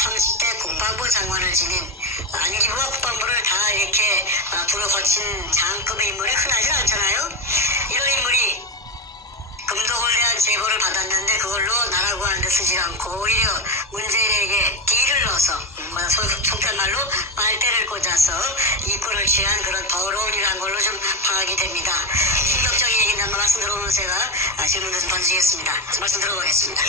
30대 국방부 장관을 지닌 안기부와 국방부를 다 이렇게 두루 거친 장급의 인물이 흔하지 않잖아요. 이런 인물이 금독을 대한 제보를 받았는데 그걸로 나라고 하는 데 쓰지 않고 오히려 문재인에게 딜을 넣어서 속된 말로 빨대를 꽂아서 이권을 취한 그런 더러운이라는 걸로 좀 파악이 됩니다. 충격적인 얘기인데 한번 말씀 들어보면 제가 질문을 좀 던지겠습니다. 말씀 들어보겠습니다.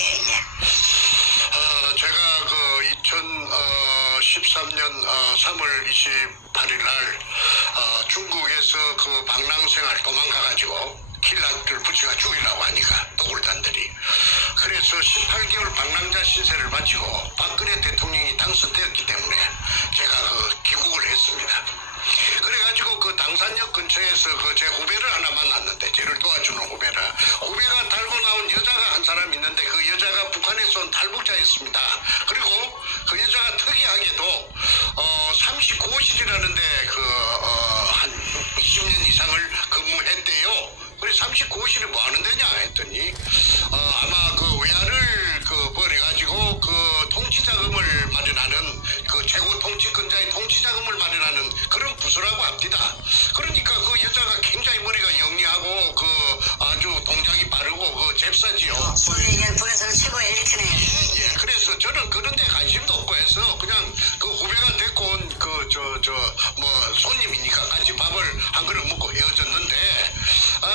제가 그 2013년 3월 28일 날 중국에서 그 방랑생활 도망가가지고 킬라를 부치가 죽이려고 하니까 도굴단들이. 그래서 18개월 방랑자 신세를 마치고 박근혜 대통령이 당선되었기 때문에 제가 그 귀국을 했습니다. 그래가지고 그 당산역 근처에서 그 제 후배를 하나 만났는데, 저를 도와주는 후배가 달고 나온 여자가 한 사람 있는데 그 여자가 북한에서 온 탈북자였습니다. 그리고 그 여자가 특이하게도 39호실이라는데 한 20년 이상을 근무했대요. 그래 39호실이 뭐 하는 데냐 했더니 아마 그 외화를 벌여가지고 그 통치자금을 마련하는 그 최고 통치권자의 통치자금을 마련하는 그런 부서라고 합니다. 그러니까 그 여자가 굉장히 머리가 영리하고 그 아주 동작이 빠르고 그 잽싸지요. 소위 얘기하는 북에서는 최고 엘리트네요. 예, 그래서 저는 그런 데 관심도 없고 해서 그냥 그 후배가 데리고 온 손님이니까 같이 밥을 한 그릇 먹고 헤어졌는데,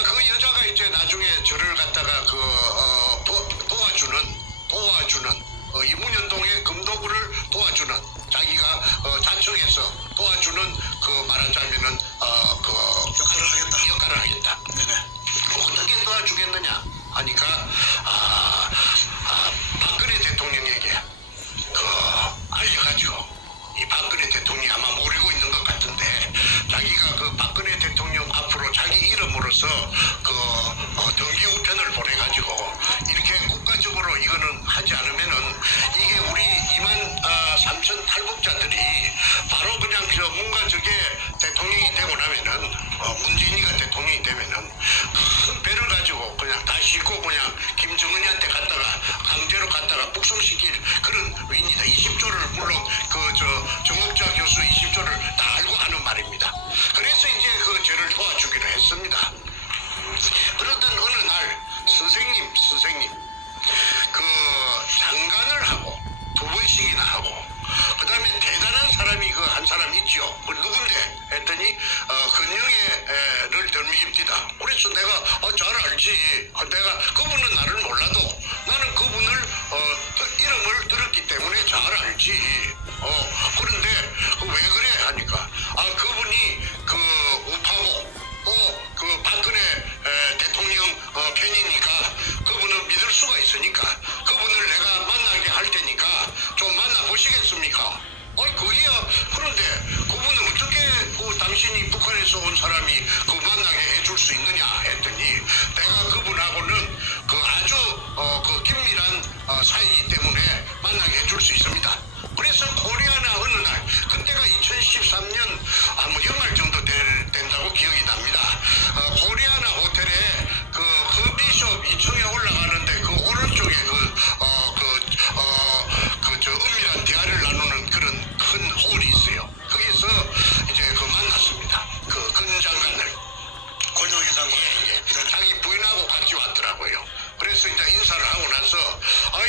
그 여자가 이제 나중에 저를 갖다가 도와주는 이문현동의 금도구를 도와주는, 자기가 자청해서 도와주는 그 말하자면은 역할을 하겠다. 네네. 어떻게 도와주겠느냐 하니까 박근혜 대통령에게 알려가지고, 이 박근혜 대통령이 아마 모르고 있는 것 같은데 자기가 그 박근혜 대통령 앞으로 자기 이름으로서 등기 우편을 보내가지고 이렇게 국가적으로 이거는 하지 않으면은 이게 우리 2만 3천 탈북자들이 바로 그냥 뭔가 저게 대통령이 되고 나면은 문재인이가 대통령이 되면은 큰 배를 가지고 그냥 다 싣고 그냥 김정은이한테 강제로 갖다가 북송시킬 그런 의미다. 20조를 물론 정옥자 교수 20조를 다 알고 하는 말입니다. 그래서 이제 저를 도와주기로 했습니다. 그러던 어느 날 선생님 장관을 하고 2번씩이나 하고, 그 다음에 대단한 사람이 한 사람 있죠. 누군데? 했더니 건영애를 덜미깁디다. 그래서 내가 잘 알지. 내가 그분은 나를 몰라도 나는 그분을 이름을 들었기 때문에 잘 알지. 그런데 왜 그래 하니까 그분이 우파고 또 박근혜 대통령 편이니까 그분은 믿을 수가 있으니까 그분을 내가 만나게 할 테니까 좀 만나보시겠습니까? 그이야. 그런데 그분은 어떻게 당신이 북한에서 온 사람이 만나게 해줄 수 있느냐 했더니, 내가 그분하고는 아주 긴밀한 사이이기 때문에 만나게 해줄 수 있습니다. 그래서 코리아나 어느 날, 그때가 2013년 연말 정도 된다고 기억이 납니다. 코리아나 호텔에 커피숍 2층에 올라가는데 그 오른쪽에 은밀한 대화를 나누는 그런 큰 홀이 있어요. 거기서 이제 만났습니다. 근 장관을. 권영애 장관. 예. 자기 부인하고 같이 왔더라고요. 그래서 이제 인사를 하고 나서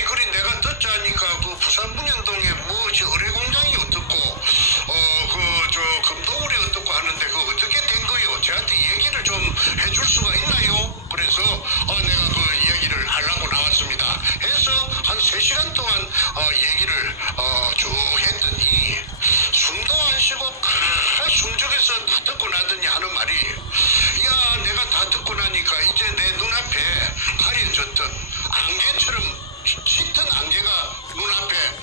그래 내가 듣자니까 부산 문현동에 어뢰 공장이 어떻고 금도굴이 어떻고 하는데 어떻게 된 거요? 저한테 얘기를 좀 해줄 수가 있나요? 그래서 내가 얘기를 하려고 나왔습니다. 해서 한 3시간 동안 얘기를 쭉 했더니 숨도 안 쉬고 숨죽여서 다 듣고 나더니 하는 말이, 야 내가 다 듣고 나니까 이제 내 눈앞에 가려졌던 안개처럼 짙은 안개가 눈앞에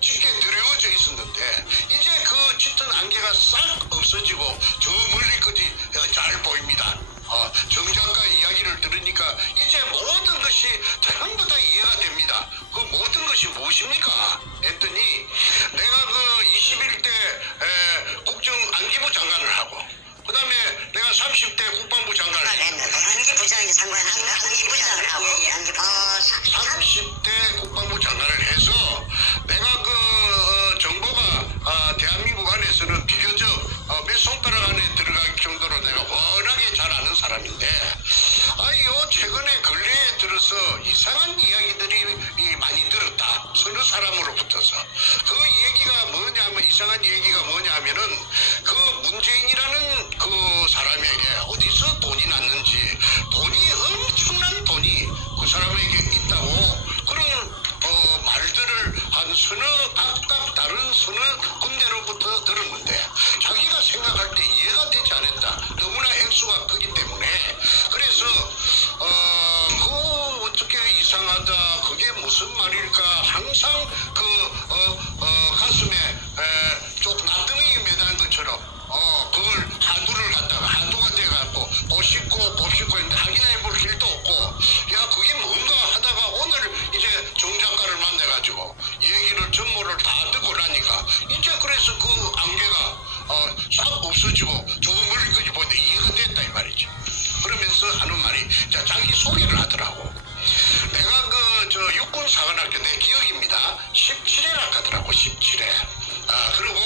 짙게 드리워져 있었는데 이제 그 짙은 안개가 싹 없어지고 저 멀리까지 잘 보입니다. 정 작가 이야기를 들으니까 이제 모든 것이 전부 다 이해가 됩니다. 그 모든 것이 무엇입니까? 했더니 내가 21대 국정 안기부 장관을 하고, 그 다음에 내가 30대 국방부 장관을 했고, 안기부장이 장관 아닌가? 안기부장을 하고. 예, 안기부. 30대 국방부 장관을 해서 내가 사람인데 요 최근에 근래에 들어서 이상한 이야기들이 많이 들었다. 서너 사람으로부터서. 그 얘기가 뭐냐면 이상한 얘기가 뭐냐면은 그 문재인이라는 그 사람에게 어디서 돈이 났는지 돈이 엄청난 돈이 그 사람에게 있다고 그런 말들을 한 각각 다른 서너 군데로부터 들었는데 자기가 생각할 때 이해가 되지 않았다. 너무나 액수가 크기 때문에. 그래서 어떻게 이상하다. 그게 무슨 말일까. 항상 가슴에 좀 나등이 매단 것처럼 그걸 하두가 돼갖고 보십고 했는데 확인해 볼 길도 없고 야 그게 뭔가 하다가 오늘 이제 정 작가를 만나가지고 얘기를 전모를 다 듣고 나니까 이제 그래서 그 안개가 싹 없어지고 저 멀리까지 보는데 이해가 됐다 이 말이지. 그러면서 하는 말이 이제 자기 소개를 하더라고. 내가 육군사관학교 내 기억입니다. 17회라 하더라고. 17회. 그리고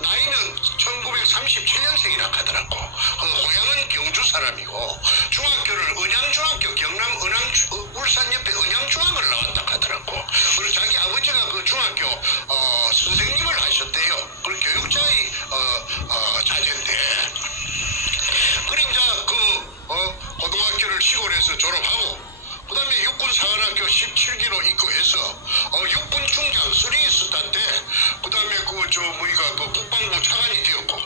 나이는 1937년생이라 하더라고. 고향은 경주 사람이고 중학교를 은양중학교 경남 울산 옆에 은양중학을 나왔다 하더라고. 그리고 자기 아버지가 그 중학교 선생님을 하셨대요. 그 교육자의 자제인데 그래 이제 고등학교를 시골에서 졸업하고 그 다음에 육군사관학교 17기로 입고해서 육군 중장 3스타 때 그 다음에 국방부 차관이 되었고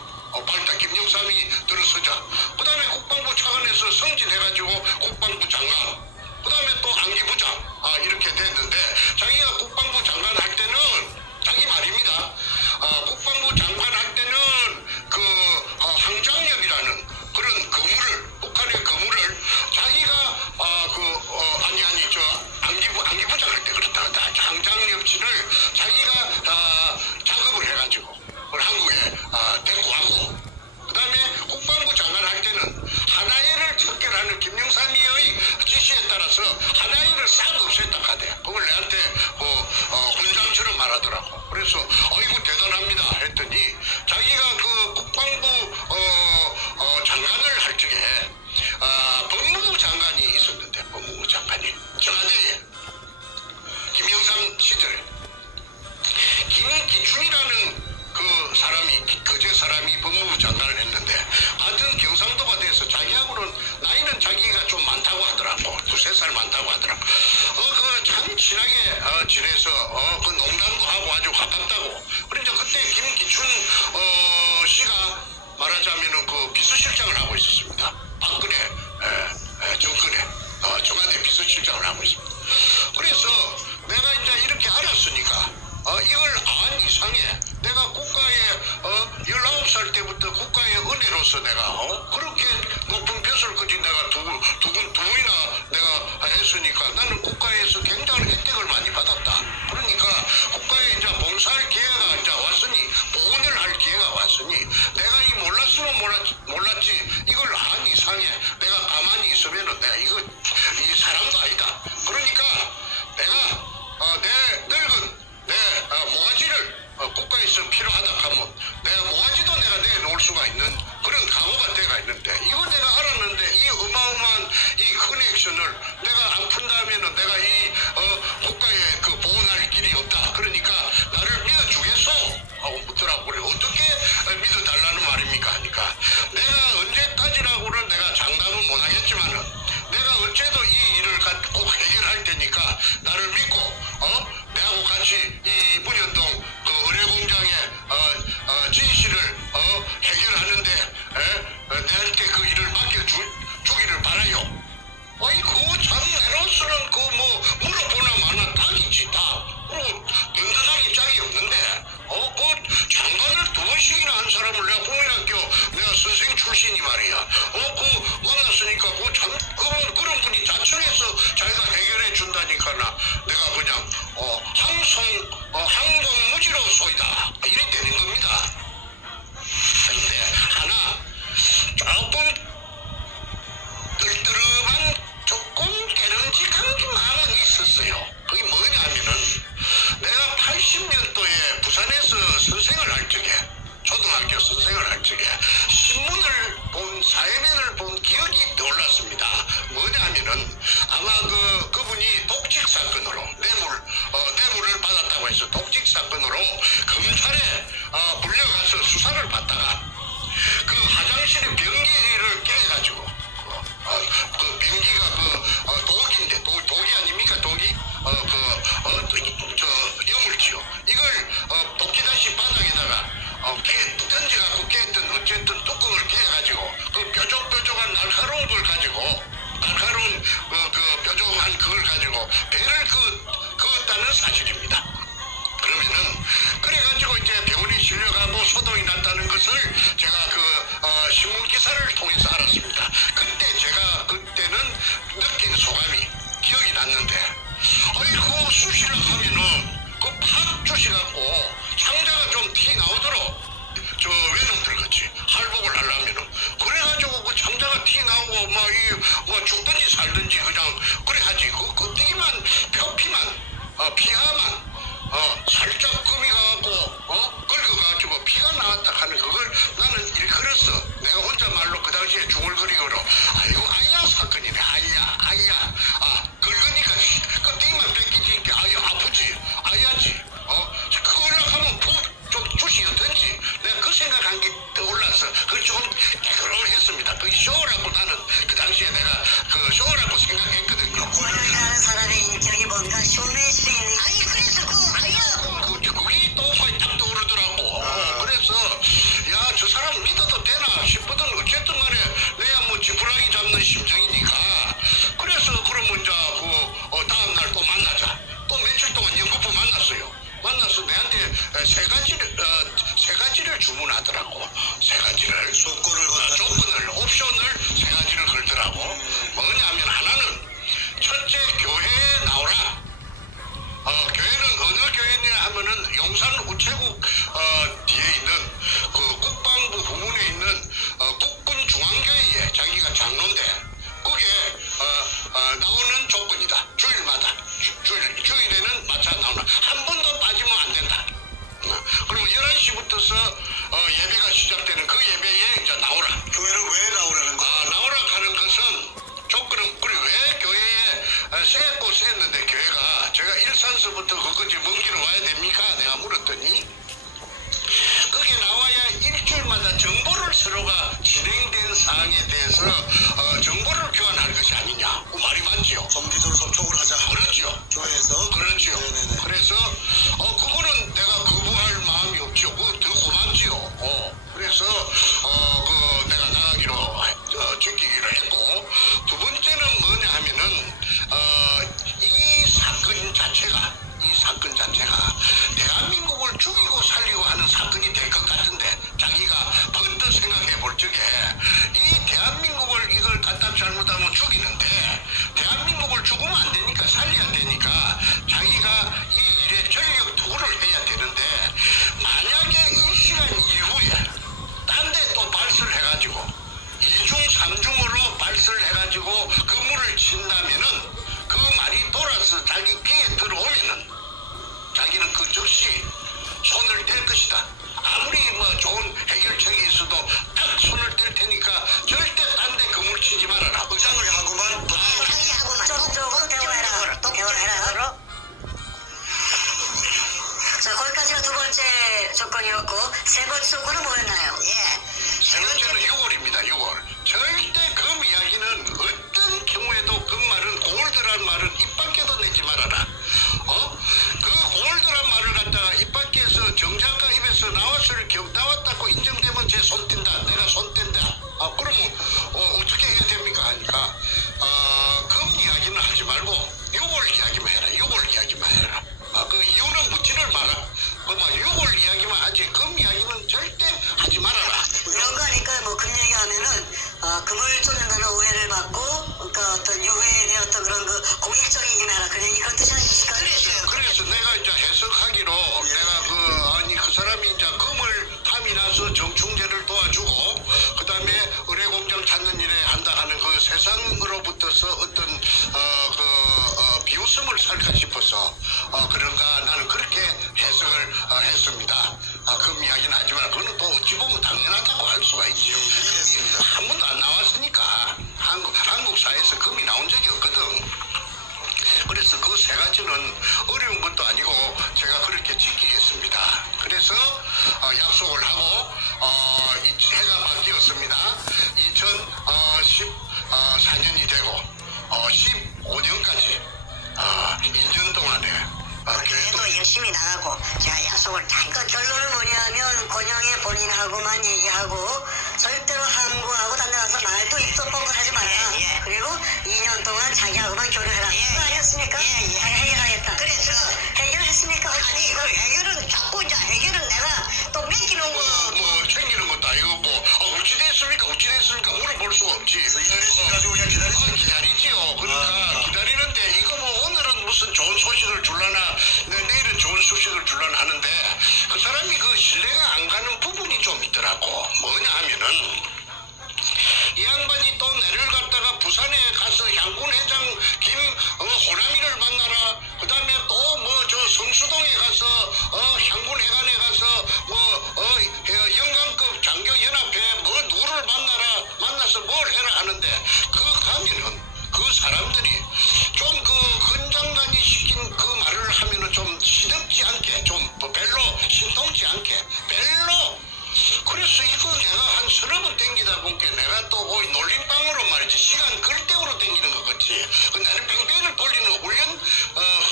발탁 김영삼이 들어서자 그 다음에 국방부 차관에서 승진해가지고 국방부 장관 그 다음에 또 안기부장 이렇게 됐는데 자기가 국방부 장관 할 때는 자기 말입니다. 국방부 장관 할 때는 항장역이라는 그런 북한의 거물을 자기가 안기부장 할 때 그렇다. 항장역지를 자기가 작업을 해가지고 한국에 데리고 왔고 그 다음에 국방부 장관 할 때는 하나회를 척결하는 김영삼이의 지시에 따라서 하나회를 싹 없앴다 하대. 그걸 내한테 훈장처럼 말하더라고. 그래서 어이구 대단합니다 했더니 자기가 그 국방부 장관을 할 적에 법무부 장관이 있었는데 법무부 장관이 청와대에 김영삼 시절에 김기춘이라는 그제 사람이 법무부 장관을 했는데 하여튼 경상도가 돼서 자기하고는 나이는 자기가 좀 많다고 하더라고. 2-3살 많다고 하더라고. 참 친하게 지내서 그 농담도 하고 아주 가깝다고. 그러니까 그때 김기춘 씨가 말하자면은 그 비서실장을 하고 있었습니다. 박근혜 정권에 청와대 비서실장을 하고 있습니다. 그래서 내가 이제 이렇게 알았으니까 이걸 안 이상해. 내가 국가에 19살 때부터 국가의 은혜로서 내가 그렇게 높은 벼슬까지 내가 두 분이나 내가 했으니까 나는 국가에서 굉장한 혜택을 많이 받았다. 그러니까 국가에 이제 봉사할 기회가 이제 왔으니 보훈을 할 기회가 왔으니 내가 이 몰랐으면 몰랐지 이걸 안 이상해. 내가 가만히 있으면은 내가 이 사람도 아니다. 그러니까 내가 내 늙은 내 모가지를 국가에서 필요하다 하면 내가 모가지도 내가 내놓을 수가 있는 그런 각오가 돼가 있는데 이거 내가 알았는데 이 어마어마한 이 커넥션을 내가 안 푼다면은 내가 이 국가에 보훈할 길이 없다. 그러니까 나를 믿어주겠소? 하고 묻더라고. 그래 어떻게 믿어달라는 말입니까? 하니까 내가 언제까지라고는 내가 장담은 못하겠지만은 내가 어째도 이 일을 꼭 해결할 테니까 나를 믿고 내하고 같이 이 문현동 그 의뢰공장의 진실을 해결하는데 내한테 그 일을 맡겨주기를 바라요. 그거 참 내로서는 물어보나 마나 딱이지 다. 그리고 든든하기 짝이 없는데 그 장관을 2번씩이나 한 사람을 내가 국민학교 내가 선생 출신이 말이야. 만났으니까 그런 분이 자청해서 자기가 해결해 준다니까 내가 그냥 항공무지로소이다 이래 되는 겁니다. 그런데 하나 조금 뜰뜨름한 조금 깨름직한 게 있었어요. 그게 뭐냐면은 내가 80년도에 부산에서 선생을 할 적에 초등학교 선생을 할 적에 신문을 본 사회면 검찰에 불려가서 수사를 받다가 그 화장실에 변기를 깨가지고 그 변기가 독인데 독이 아닙니까 독이 여물지요. 이걸 독기다시 바닥에다가 던져갖고 깼던 어쨌든 뚜껑을 깨가지고 그 뾰족뾰족한 날카로운 걸 가지고 날카로운 그 뾰족한 그걸 가지고 배를 그었다는 사실입니다. 그러면은 그래가지고 이제 병원에 실려가고 소동이 났다는 것을 제가 그 신문 기사를 통해서 알았습니다. 그때는 느낀 소감이 기억이 났는데 아이고 수시를 하면은 그 팍 주시갖고 창자가 좀 티 나오도록 저 외놈들 같이 할복을 하려면은 그래가지고 그 창자가 티 나오고 뭐 죽든지 살든지 그냥 그래 하지 그 뛰기만 피하만 살짝 금이 가갖고 긁어가지고 피가 나왔다 하는 그걸 나는 일컬었어. 내가 혼자 말로 그 당시에 중얼거리고로 아이고 아야 사건이네 아야 긁으니까 그 뛰기만 뺏기지 아야 아프지 아야지 그걸 하면 좀 주시었든지 내가 그 생각한 게 떠올라서 그걸 조금 깨끗을 했습니다. 그 쇼라고 나는 그 당시에 내가 그 쇼라고 생각했거든요. 꼴을 하는 사람의 인격이 뭔가 쇼낼 수 있는 아니 그래서 그게 또 딱 떠오르더라고. 그래서 야 저 사람 믿어도 되나 싶거든. 어쨌든 간에 내가 뭐 지푸라기 잡는 심정이니까 그래서 그러면 이제 그 다음날 또 만나자. 또 며칠 동안 연거푸 만나서 내한테 세 가지를 주문하더라고. 세 가지를 조건을 옵션을 세 가지를 걸더라고. 뭐냐면 하나는 첫째 교회에 나오라. 교회는 어느 교회냐 하면은 용산 우체국 뒤에 있는 그 국방부 후문에 있는 국군 중앙교회에 자기가 장로인데 그게 나오는 조건이다. 주일마다 주일에는 마차 나오나 한 번도 빠지면 안 된다. 그리고 11시부터서 예배가 시작되는 그 예배에 이제 나오라. 교회를 왜 나오라는 거야? 나오라 하는 것은 조건은 그래 왜 교회에 셌는데 교회가 제가 일산서부터 그거지 먼 길을 와야 됩니까? 내가 물었더니 거기에 나와야 일주일마다 정보를 서로가 진행된 사항에 대해서 정보를 교환할 것이 아니냐. 그 말이 맞지요. 정기적으로 접촉을 하자. 그렇죠. 교회에서. 그렇죠. 네네네. 그래서 그거는 내가 거부할 마음이 없죠. 그거 더 고맙지요. 그래서 내가 나가기로 지키기로 했고 두 번째는 뭐냐 하면은 이 사건 자체가 대한민국을 죽이고 살리고 하는 사건이 될 것 같은데 자기가 번뜩 생각해 볼 적에 이 대한민국을 이걸 갖다 잘못하면 죽이는데 대한민국을 죽으면 안 되니까 살려야 되니까 자기가 이 일에 전력 투구를 해야 되는데 만약에 이 시간 이후에 딴 데 또 발설을 해가지고 2중 3중으로 발설을 해가지고 근무를 친다면은 그 말이 돌아서 자기 귀에 들어오면은 자기는 그 즉시 손을 뗄 것이다. 아무리 뭐 좋은 해결책이 있어도 딱 손을 뗄 테니까 절대 딴 데 그물 치지 말아라. 의장을 하고만 쪽쪽으로 대화해라. 자 거기까지가 두 번째 조건이었고 세 번째 조건은 뭐였나요? 세 번째는 6월입니다. 6월. 절대 금 이야기는 어떤 경우에도 그 말은 골드란 말은 입 밖에도 내지 말아라. 그 골드란 말을 갖다가 입 밖에서 정작가 입에서 나왔다고 인정되면 제 손 뗀다. 내가 손 뗀다. 그러면 어떻게 해야 됩니까? 하니까 금 이야기는 하지 말고 6월 이야기만 해라. 6월 이야기만 해라. 그 이유는 묻지를 마라. 6월 이야기만 하지 금 이야기는 절대 하지 말아라. 이런 거 하니까 뭐 금 얘기하면은 금을 쫓는다는 오해를 받고 그러니까 어떤 유해에 대한 어떤 그런 그 공익적이기만 해라 그런 그런 뜻이 아니었을까요? 그래서 내가 이제 해석하기로 내가 그 사람이 이제 금을 탐이 나서 정충제를 도와주고 그 다음에 의뢰공장 찾는 일에 한다 하는 그 세상으로부터서 어떤 비웃음을 살까 싶어서 그런가 나는 그렇게 해석을 했습니다. 금 이야기는 하지만 그거는 또 어찌 보면 당연하다고 할 수가 있죠. 한 번도 안 나왔으니까 한국 사회에서 금이 나온 적이 없거든. 그래서 그 세 가지는 어려운 것도 아니고 제가 그렇게 지키겠습니다. 그래서 약속을 하고 이 해가 바뀌었습니다. 2014년이 되고 15년까지 1년 동안에 그래도 열심히 나가고 제가 약속을 그러니까 결론은 뭐냐면 권영애 본인하고만 얘기하고 절대로 항구하고 다른 데 가서 말도 입도 뻥긋하지 마라. 그리고 2년 동안 자기하고만 교류해라. 그거 아니었습니까? 자기 해결하겠다. 그래서 해결했습니까? 아니 그 해결은 자꾸 이제 해결은 내가 또 맡기는 거 뭐 챙기는 것도 아니고 어찌 됐습니까 물어볼 수가 없지. 인내심 가지고 그냥 기다리시면 기다리지요. 그러니까 기다리는데 이거 뭐 오늘은 무슨 좋은 소식을 줄라나 내일은 좋은 소식을 줄라나 하는데 그 사람이 그 신뢰가 안 가는 부분이 좀 있더라고. 뭐냐 하면은 이 양반이 또 내를 갖다가 부산에 가서 향군회장 김호남이를 만나라. 그 다음에 또 뭐 저 성수동에 가서 향군회관에 가서 영광급 장교연합회 뭐 누구를 만나서 뭘 해라 하는데 그 가면은 그 사람들이 좀 그 건장관이 시킨 그 말을 하면은 좀 시덥지 않게 좀 별로 신통치 않게 별로 그래서 이거 내가 한 서너 번 땡기다 보니까 내가 또 거의 놀림방으로 말이지 시간 걸대우로 땡기는 것 같지. 나를 뺑뺑이를 돌리는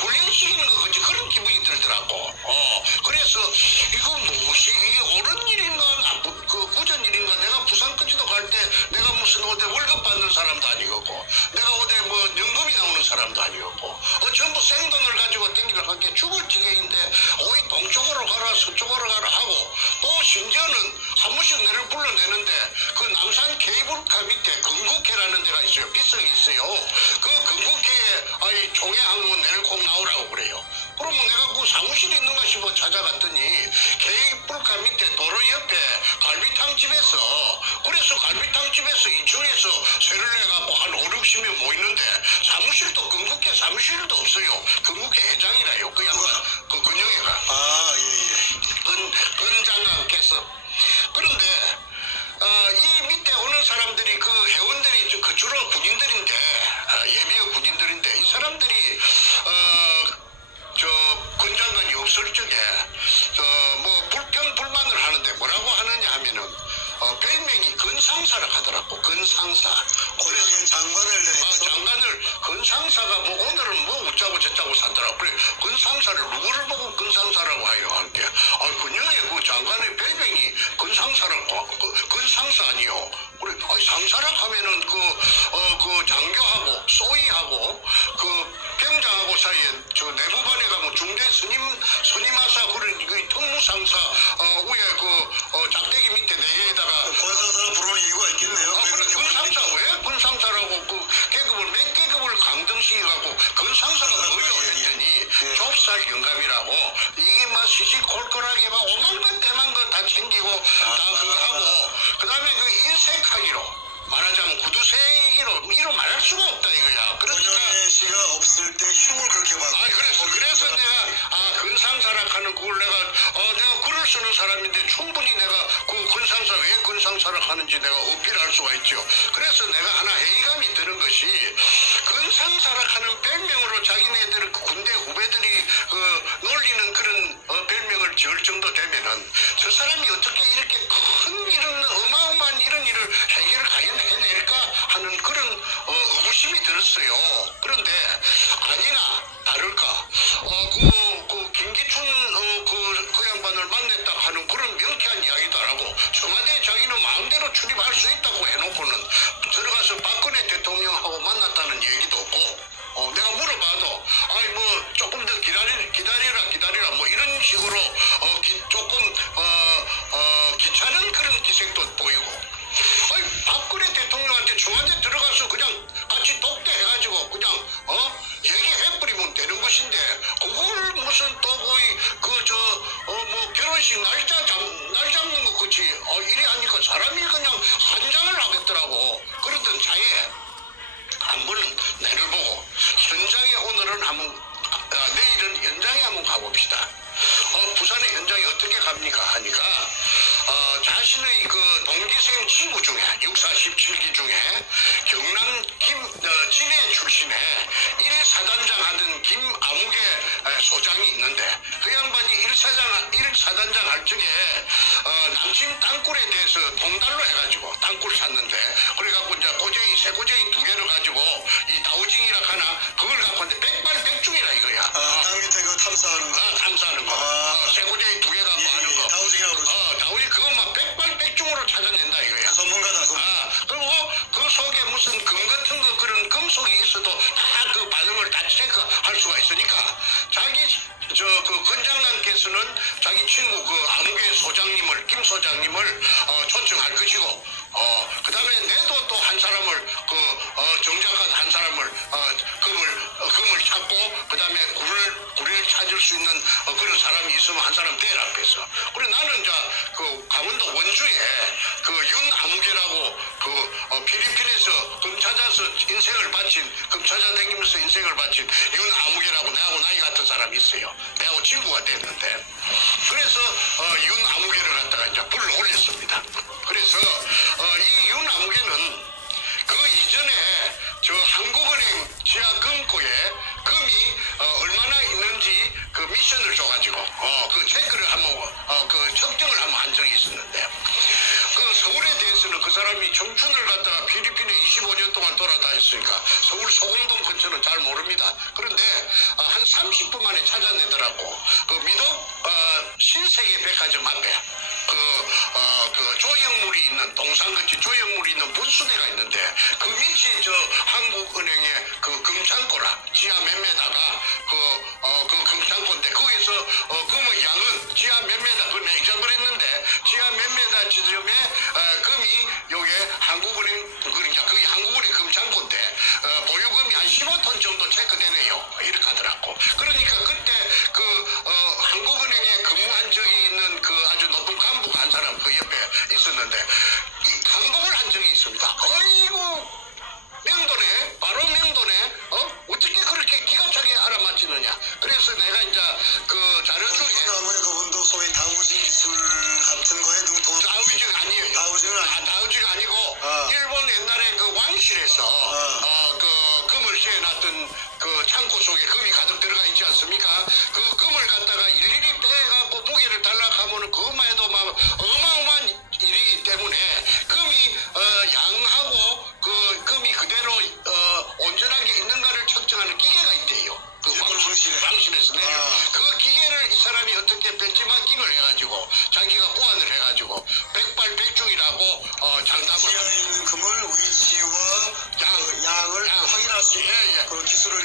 훈련시키는 것 같지. 그런 기분이 들더라고. 그래서 이거 무엇이 이게 옳은 일인가 그 구전 일인가. 내가 부산까지도 갈 때 내가 무슨 어디 월급 받는 사람도 아니고 내가 어디 뭐 연금이 나오는 사람도 아니고 전부 생돈을 가지고 땡기를 하게 죽을 지경인데 어이 동쪽으로 가라 서쪽으로 가라 하고 또 심지어는 한 번씩 내를 불러내는데 그 남산 케이블카 밑에 건국회라는 데가 있어요. 빗석이 있어요. 그 건국회에 총회항은 내를 꼭 나오라고 그래요. 그러면 내가 그 사무실이 있는가 싶어 찾아갔더니 케이블카 밑에 도로 옆에 갈비탕집에서 그래서 갈비탕집에서 2층에서 세를 내갖고 한 5, 60명 모이는데 사무실도 건국회 사무실도 없어요. 건국회 회장이라요. 그 양반 그 근영애가 건 장관께서 그런데 이 밑에 오는 사람들이 그 회원들이 그 주로 군인들인데 예비역 군인들인데 이 사람들이 저 군장관이 없을 적에 뭐 불평불만을 하는데 뭐라고 하느냐 하면은 별명이 건상사라 하더라고. 건상사. 고령의 장관을 내서 장관을 건상사가 뭐 오늘은 뭐 어쩌고 저쩌고 산더라고. 그래 건상사를 누구를 보고 건상사라고 하여 함께. 그녀의 그 장관의 별명이 건상사라고. 건상사 아니요. 그래 상사라 하면은 그 장교하고 소위하고 그 병장하고 사이에 저 내부반에 가면 중대 스님하사 그런 그 특무상사 위에 그 작대기 밑에 네 개에다가 권상사를 부르는 이유가 있겠네요. 건상사 왜 건상사라고 그 계급을 몇 계급을 강등시켜갖고 건상사가 뭐요 했더니 좁쌀 영감이라고 이게 막 시시콜콜하게 막 오만 것 대만 것 다 챙기고 다 그거 하고 그 다음에 그 인색하기로 말하자면 구두쇠기로 이로 말할 수가 없다 이거야. 그러니까 권영애 씨가 없을 때 흉을 그렇게 받고 그래서 내가 건상사라 하는 그걸 내가 글을 쓰는 사람인데 충분히 내가 그 건상사 왜 건상사라 하는지 내가 어필할 수가 있죠. 그래서 내가 하나 회의감이 드는 것이 건상사라 하는 별명으로 자기네들 군대 후배들이 놀리는 그런 별명을 지을 정도 되면은 저 사람이 어떻게 이렇게 큰 이런 어마어마한 이런 일을 해결을 과연 해낼까 하는 그런 의구심이 들었어요. 그런데 아니나 다를까 그 김기춘 그 양반을 만났다 하는 그런 명쾌한 이야기도 안 하고 청와대에 자기는 마음대로 출입할 수 있다고 해놓고는 들어가서 박근혜 대통령하고 만났다는 얘기도 없고 내가 물어봐도 뭐 조금 더 기다리라 뭐 이런 식으로 조금 귀찮은 그런 기색도 보이고 박근혜 대통령한테 청와대 들어가서 그냥 같이 독대해가지고 그냥 얘기해버리면 되는 것인데 그걸 무슨 또 거의 뭐 결혼식 날 잡는 것 같이 이래 하니까 사람이 그냥 한장을 하겠더라고. 그러던 차에 한 번은 내를 보고 현장에 오늘은 내일은 현장에 한번 가봅시다. 부산의 현장이 어떻게 갑니까 하니까 자신의 그 동기생 친구 중에 6417기 중에 경남 진해 출신의 1사단장 하던 김아무개 소장 회장이 있는데 그 양반이 일사단장 할 적에 남심 땅굴에 대해서 동달로 해가지고 땅굴 샀는데 그래갖고 이제 새 고쟁이 2개를 가지고 이 다우징이라 하나 그걸 갖고 왔는데 백발백중이라 이거야. 땅 밑에 그 탐사하는 거. 탐사하는 거. 새 고쟁이 2개 갖고 하는 거. 다우징이라고 그러죠. 다우징 그거 막 백발백중으로 찾아낸다 이거야. 전문가다. 그리고 그 속에 무슨 금 같은 거 그런 금속이 있어도 다 그 반응을 다 체크할 수가 있으니까 그 건장관께서는 자기 친구 그 암흑의 소장님을 김 소장님을 초청할 것이고 그 다음에 내도 또 한 사람을 정작한 한 사람을 금을 찾고 그 다음에 굴을 찾을 수 있는 그런 사람이 있으면 한 사람 대라 그랬어. 그리고 나는 이제 그 강원도 원주에 그 윤아무개라고 필리핀에서 금 찾아서 인생을 바친 금 찾아다니면서 인생을 바친 윤아무개라고 내하고 나이 같은 사람이 있어요. 내하고 친구가 됐는데 그래서 윤아무개를 갖다가 이제 불러 올렸습니다. 그래서 이 윤아무개는 그 이전에 저 한국은행 지하 금고에 금이 얼마나 있는지 그 미션을 줘가지고 그 체크를 한번 그 측정을 한번 한 적이 있었는데 그 서울에 대해서는 그 사람이 청춘을 갖다가 필리핀에 25년 동안 돌아다녔으니까 서울 소공동 근처는 잘 모릅니다. 그런데 한 30분 만에 찾아내더라고. 그 미덕 신세계 백화점 앞에 그 조형물이 있는 동산같이 조형물이 있는 분수대가 있는데 그 밑이 저 한국은행의 그 금창고라 지하 몇 메다가 그 금창고인데 거기서 금의 양은 지하 몇 메다 그 냉장고를 했는데 지하 몇 메다 지점에 금이 요게 한국은행 그러니까 그게 한국은행 금창고인데 보유금이 한 15톤 정도 체크되네요. 이렇게 하더라고. 그러니까 그때 한국은행에 근무한 적이 있는 그 아주 높은 간부가 한 사람 그 옆에 있었는데 이 감동을 한 적이 있습니다. 어이구 명도네 바로 명도네 어떻게 그렇게 기가 차게 알아맞히느냐. 그래서 내가 이제 그 자료 중에 그분도 소위 다우징 기술 같은 거에 능통한 다우징 아니에요. 다우징 아니고 일본 옛날에 그 왕실에서 그 금을 쇠해놨던 그 창고 속에 금이 가득 들어가 있지 않습니까? 그 금을 갖다가 일일이 빼갖고 무게를 달락하면은 그것만 해도 막 어마어마한 일이기 때문에 금이 양하고 그 금이 그대로 온전하게 있는가를 측정하는 기계가 있대요. 그 왕실에서 내려. 그 기계를 이 사람이 어떻게 벤치마킹을 해가지고 자기가 보완을 해가지고 백발백중이라고 장담을 지하에 있는 금을 위치와 양을 확인할 수 있는 그런 기술을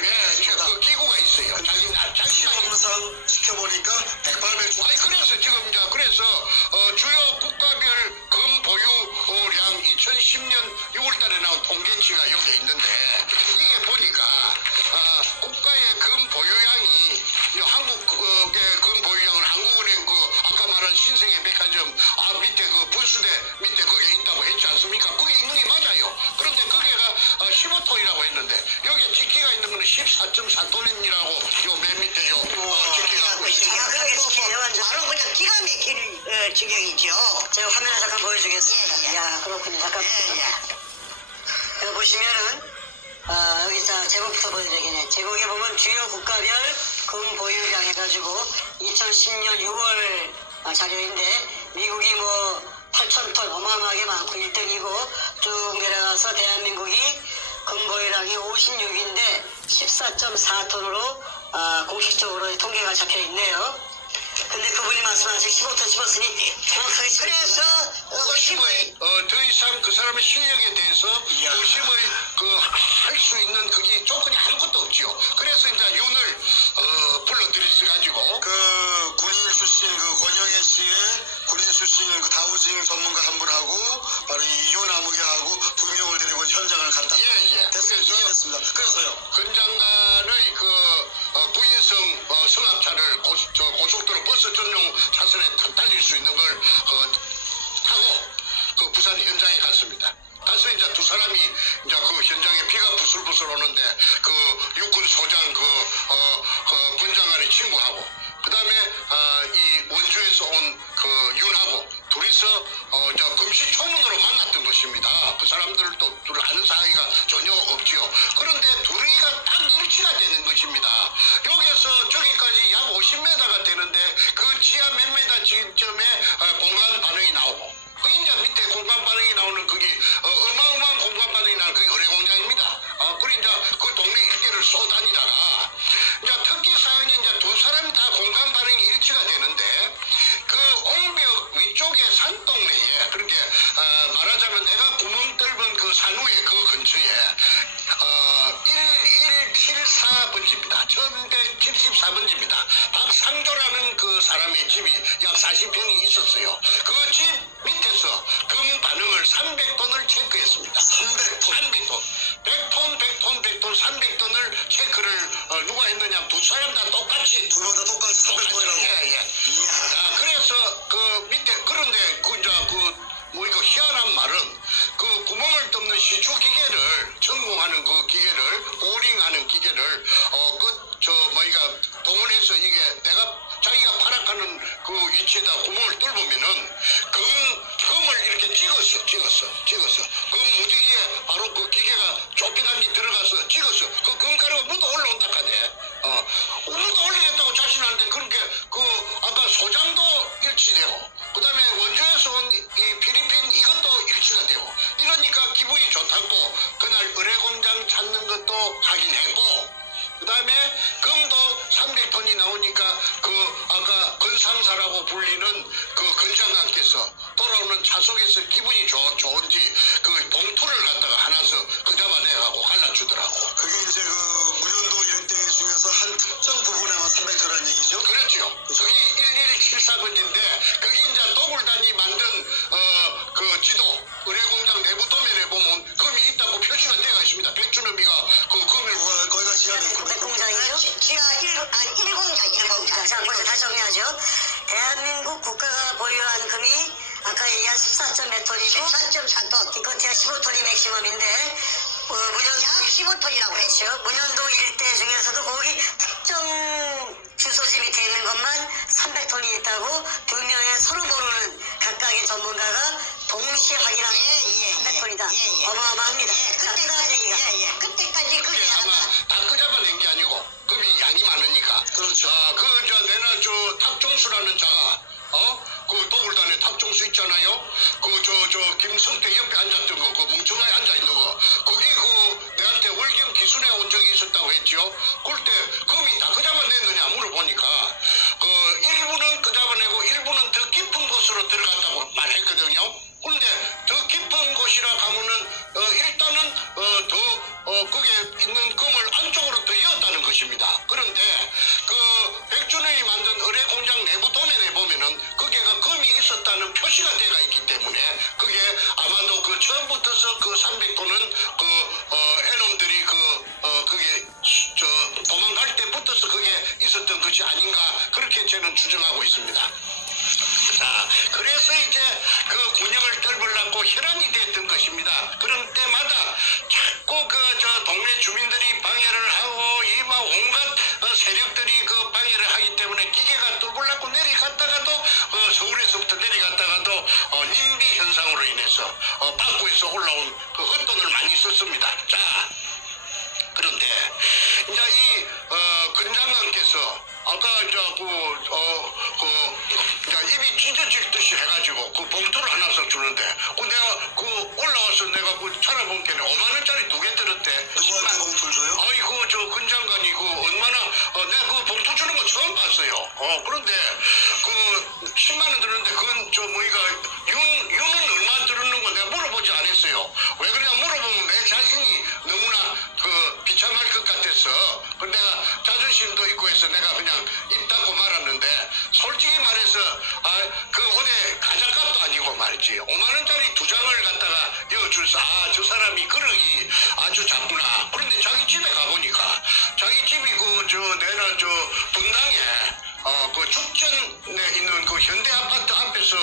그 기구가 있어요. 자기 시험상 시켜보니까 백발백중. 아니 그래서 지금 이제 주요 국가별 금 보유량 2010년 6월달에 나온 통계치가 여기 있는데 이게 보니까 국가의 금 보유량이 한국의 금 보유량을 한국은행 아까 말한 신세계 백화점 밑에 그 분수대 밑에 그게 있다고 했지 않습니까? 그게 있는 게 맞아요. 그런데 그게가 15톤이라고 했는데 여기 찍기가 있는 거는 14.4톤이라고 요 맨 밑에 찍기가 정확하게 지키네요. 바로 그냥 기가 막힐 지경이죠. 제가 화면을 잠깐 보여주겠습니다. 예. 야 그렇군요. 잠깐 여기 보시면은 여기 제목부터 보여드리겠네. 제목에 보면 주요 국가별 금 보유량 해가지고 2010년 6월 자료인데 미국이 8,000톤 어마어마하게 많고 1등이고 쭉 내려가서 대한민국이 금 보유량이 56인데 14.4톤으로 공식적으로 통계가 잡혀 있네요. 근데 그분이 말씀하신 15톤 집었으니 정확하게 그래서 의심의 더 이상 그 사람의 실력에 대해서 의심을 할 수 있는 그게 조건이 아무것도 없지요. 그래서 이제 윤을 불러들여가지고 그 군인 출신 그 권영애 씨의 군인 출신 그 다우징 전문가 한 분하고 바로 이 윤아무개하고 두 명을 데리고 현장을 갔다. 됐습니다. 그래서요. 근 장관의 부인성 승합차를 고속도로 버스 전용 차선에 달릴 수 있는 걸 타고 그 부산 현장에 갔습니다. 가서 이제 두 사람이 이제 그 현장에 피가 부슬부슬 오는데 그 육군 소장 그 군장관의 친구하고 그 다음에 이 원주에서 온 그 윤하고 둘이서 이제 금시초문으로 만났던 것입니다. 그 사람들도 둘 아는 사이가 전혀 없지요. 그런데 둘이가 딱 일치가 되는 것입니다. 여기서 저기까지 약 몇십 메다가 되는데 그 지하 몇 메다 지점에 공간 반응이 나오고 그 이제 밑에 공간 반응이 나오는 그게 어마어마한 공간 반응이 나는 그게 의뢰공장입니다. 그리 이제 그 동네 일대를 쏘다니다가 이제 특기사항이 이제 두 사람이 다 공간 반응이 일치가 되는데 그 옹벽 위쪽에 산동네에 그렇게 말하자면 내가 구멍 뚫은 그 산후의 그 근처에 1174번지입니다. 1174번지입니다. 박상조라는 그 사람의 집이 약 40평이 있었어요. 그 집 밑에서 금 반응을 300톤을 체크했습니다. 300톤. 100톤, 300톤을 체크를 누가 했느냐? 두 사람 다 똑같이. 두 명 다 똑같이 300톤이라고. 예. 그래서 그 밑에 그런데 이거 희한한 말은 그 구멍을 뚫는 시추 기계를 전공하는 그 기계를 보링하는 기계를 동원해서 이게 내가 자기가 발악하는 그 위치에다 구멍을 뚫으면은 금을 이렇게 찍었어. 그 무지개에 바로 그 기계가 좁히단지 들어가서 찍었어. 그 금가루가 묻어 올라온다 카대. 묻어 올리겠다고 자신하는데 그렇게 아까 소장도 일치되고 그다음에 원주에서 온 이 필리핀 이것도 일치가 되고 이러니까 기분이 좋다고 그날 의뢰공장 찾는 것도 확인했고 그다음에 금도 300톤이 나오니까 아까 건상사라고 불리는 그 건장관께서 돌아오는 차속에서 기분이 좋은지 그 봉투를 갖다가 하나서 그 잡아내갖고 갈라주더라고. 그게 이제 그 문현동 일대 중에서 한 특정 부분에만 300톤이라는 얘기죠? 그렇죠. 그게 1174번지인데 그게 이제 도굴단이 만든 그 지도 의뢰공장 내부 도면에 보면 금이 있다고 표시가 되어 있습니다. 백준업이가 그 금을 거기가 지하 백공장이죠? 지하 1공장. 자, 먼저 다시 정리하죠. 대한민국 국가가 보유한 금이 아까 얘기한 14점 몇 톤이고 14.4톤. 기껏해야 15톤이 맥시멈인데 약 15톤이라고 했죠. 그렇죠. 문현동 일대 중에서도 거기 특정 주소지 밑에 있는 것만 300톤이 있다고 두 명의 서로 모르는 각각의 전문가가 동시에 확인한 300톤이다. 어마어마합니다. 그때까지 얘기가. 그때까지 그게 아마 다 끄잡아낸 게 아니고 금이 양이 많으니까. 그렇죠. 내나 탑종수라는 자가 그 도굴단에 탑종수 있잖아요. 김성태 옆에 앉았던 거, 그 멍청하게 앉아있는 거. 그게 내한테 월경 기순에 온 적이 있었다고 했죠. 그럴 때 금이 다 끄잡아냈느냐 물어보니까 일부는 끄잡아내고 일부는 더 깊은 곳으로 들어갔다고 말했거든요. 그런데 더 깊은 곳이라 가면은 일단은 거기에 있는 금을 안쪽으로 더 이었다는 것입니다. 그런데 백준영이 만든 의뢰공장 내부 도면에 보면은 거기가 금이 있었다는 표시가 되어 있기 때문에 그게 아마도 처음부터서 300톤은 애놈들이 그게 도망갈 때부터서 그게 있었던 것이 아닌가 그렇게 저는 추정하고 있습니다. 자, 그래서 이제 그 군영을 떨벌라고 혈안이 됐던 것입니다. 그런 때마다 자꾸 동네 주민들이 방해를 하고 이마 온갖 세력들이 방해를 하기 때문에 기계가 뚫으려고 내려갔다가도 서울에서부터 내려갔다가도 님비 현상으로 인해서 밖에서 올라온 헛돈을 많이 썼습니다. 자, 그런데 이제 이 건장관께서 아까 이제 입이 찢어질 듯이 해가지고 봉투를 하나씩 주는데 내가 올라와서 내가 찾아본 게는 5만 원짜리 2개 들었대. 누구한테 봉투를 줘요? 아이고 건장관이 얼마나 내가 그 봉투 주는 거 처음 봤어요. 그런데 10만 원 들었는데 그건 윤은 얼마 들었는 거 내가 물어보지 않았어요. 왜 그러냐 물어보면 내 자신이 너무나 비참할 것 같아서 내가 자존심도 있고 해서 내가 그냥 입 닫고 말았는데 솔직히 말해서 어디 가작값도 아니고 말이지 5만 원짜리 2장을 갖다가 이어줘서 저 사람이 그러기 아주 작구나. 그런데 자기 집에 가보니까 자기 집이 내나 분당에 축전에 있는 현대 아파트 앞에서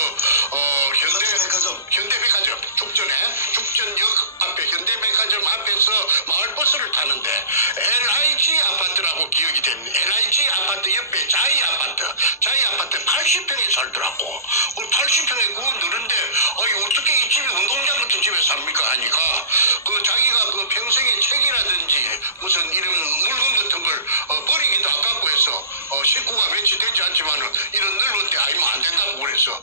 현대백화점 축전역 앞에 현대백화점 앞에서 마을버스를 타는데 LIG 아파트라고 기억이 됩니다. LIG 아파트 옆에 자이 아파트 80평에 살더라고. 80평에 그거 늘은데 어떻게 이 집이 운동장 같은 집에 삽니까 하니까 자기가 평생에 책이라든지 무슨 이런 물건 같은 걸 버리기도 아깝고 해서 식구가 며칠 되지 않지만은 이런 넓은 데 아니면 안 된다고 그래서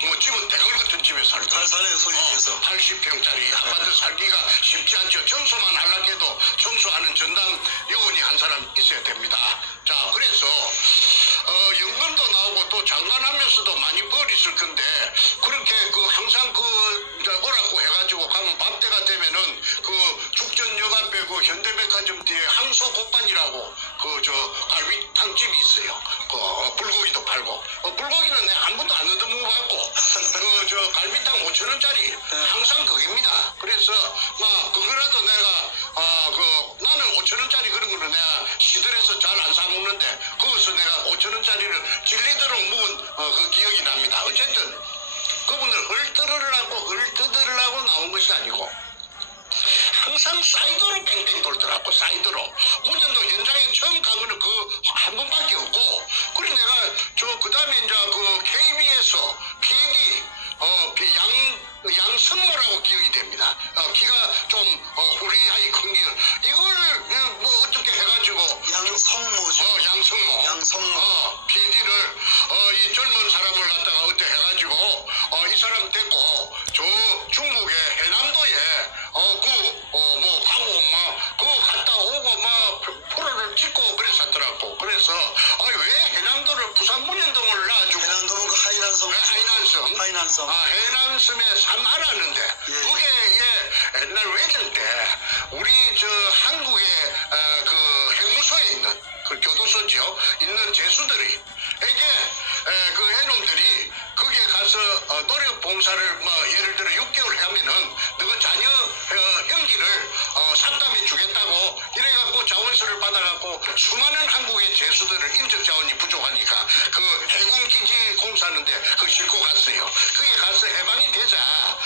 뭐 집은 대걸 같은 집에 살다. 잘 사네요, 소유에서. 80평짜리 아파트 살기가 쉽지 않죠. 청소만 하려고 해도 청소하는 전담 요원이 한 사람 있어야 됩니다. 자, 그래서 연금도 나오고 또 장관하면서도 많이 벌 있을 건데 그렇게 항상 오라고 해가지고 가면 밥때가 되면은 죽전역 앞에 현대백화점 뒤에 항소곱반이라고 갈비탕집이 있어요. 불고기도 팔고 불고기는 내가 한 번도 안 얻어먹어봤고 갈비탕 5,000원짜리 항상 그겁니다. 그래서 그거라도 내가 나는 5,000원짜리 그런 거는 내가 시들해서 잘 안 사 먹는데 거기서 내가 5,000원짜리를 질리도록 먹은 그 기억이 납니다. 어쨌든 그분을 헐뜯으려고 나온 것이 아니고 항상 사이드로 뺑뺑 돌더라고. 사이드로. 문현동 현장에 처음 간 거는 한 번밖에 없고 그리고 내가 그 다음에 이제 KBS PD 양성모라고 기억이 됩니다. 키가 좀 후리하게 큰 길. 이걸 뭐 어떻게 해가지고 양성모죠. 양성모. PD를 이 젊은 사람을 갖다가 어떻게 해가지고 이 사람 됐고 저 중국의 해남도에 뭐 가고 그거 갔다 오고 프로를 찍고 그랬었더라고. 그래서 왜 해남도를 부산 문현동을 놔주고 해남도는 그 하이난섬. 해남섬에 삶 알았는데 그게 옛날 외전 때 우리 한국의 핵무소에 있는 교도소죠. 있는 제수들이 그 해놈들이 거기에 가서 노력 봉사를 예를 들어 6개월 하면은 너가 자녀 형기를 삭감해 주겠다고 이래갖고 자원서를 받아갖고 수많은 한국의 제수들을 인적 자원이 부족하니까 해군기지 공사하는데 싣고 갔어요. 거기에 가서 해방이 되자